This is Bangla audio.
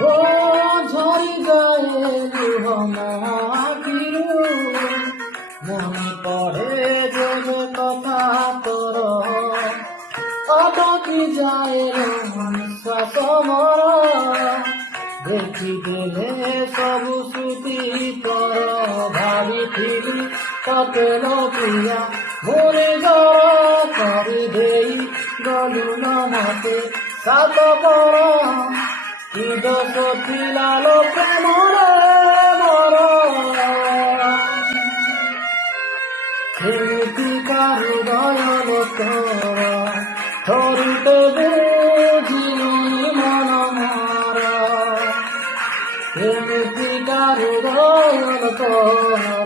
ও ঝরি যায় লুহমাটিরু মনে পড়ে যে কথা তোর অটকি যায় নিঃশ্বাস মর দেখি দেলে ସବୁ স্মৃতি তোর ভাবিଥିଲି ততে প্রিয়া মনে জর କରି ଦେଇ ଗଲୁ ନ ମତେ ସାତ ପର କି ଦୋଷ ଥିଲା ଲୋ ପ୍ରେମରେ ମୋର ଏମିତିକା ହୃଦୟ ତୋର ଥରୁଟେ ବୁଝିଲୁନି ମନ ମୋର ଏମିତିକା ହୃଦୟ ତୋର